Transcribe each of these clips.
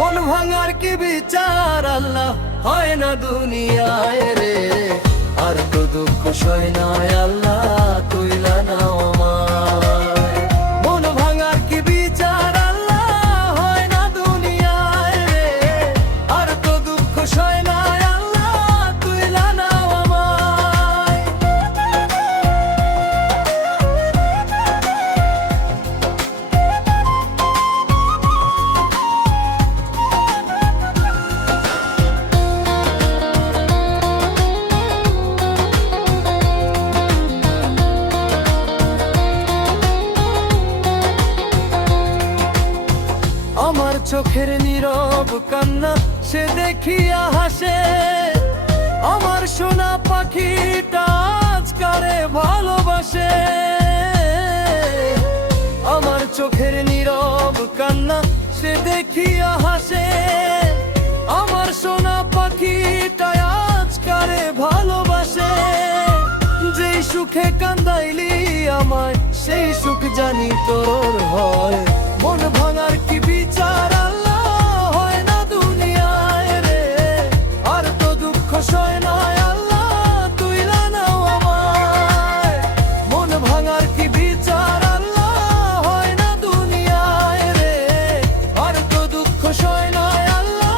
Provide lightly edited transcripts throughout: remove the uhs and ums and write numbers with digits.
মন ভাঙার কি বিচার আল্লাহ হয় না দুনিয়ায় রে। আর তো দুঃখ সয় না আল্লাহ তুইলা নাও আমায়। মন ভাঙার কি বিচার আল্লাহ হয় না দুনিয়ায় রে। আর তো দুঃখ সয় না আল্লাহ তুইলা নাও আমায়। আমার চোখের নীরব কান্না সে দেখিয়া হাসে। আমার সোনা পাখিটা আজকারে ভালোবাসে। আমার চোখের নীরব কান্না সে দেখিয়া হাসে। আমার সোনা পাখিটা আজকারে ভালোবাসে। যেই সুখে কান্দাইলি আমায় সেই সুখ জানি তোর হয়। মন ভাঙার কি বিচার আল্লাহ হয় না দুনিয়ায় রে। আর তো দুঃখ সয় না আল্লাহ তুইলা নাও আমায়। মন ভাঙার কি বিচার আল্লাহ হয় না দুনিয়ায় রে। আর তো দুঃখ সয় না আল্লাহ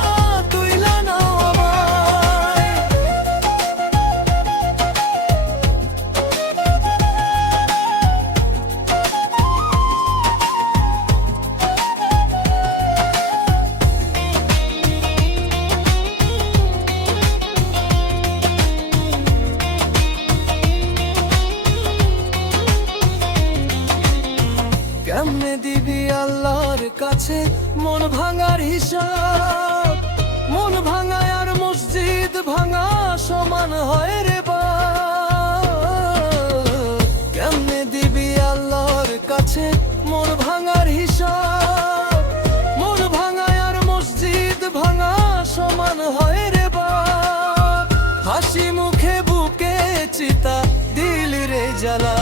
তুইলা নাও আমায়। কেমনে দিবি আল্লাহর কাছে মন ভাঙার হিসাব। মন ভাঙায় আর মসজিদ ভাঙা সমান হয় রে বাপ। কেমনে দিবি আল্লাহর কাছে মন ভাঙার হিসাব। মন ভাঙায় আর মসজিদ ভাঙা সমান হয় রে বাপ। হাসি মুখে বুকে চিতা দিল রে জ্বালা।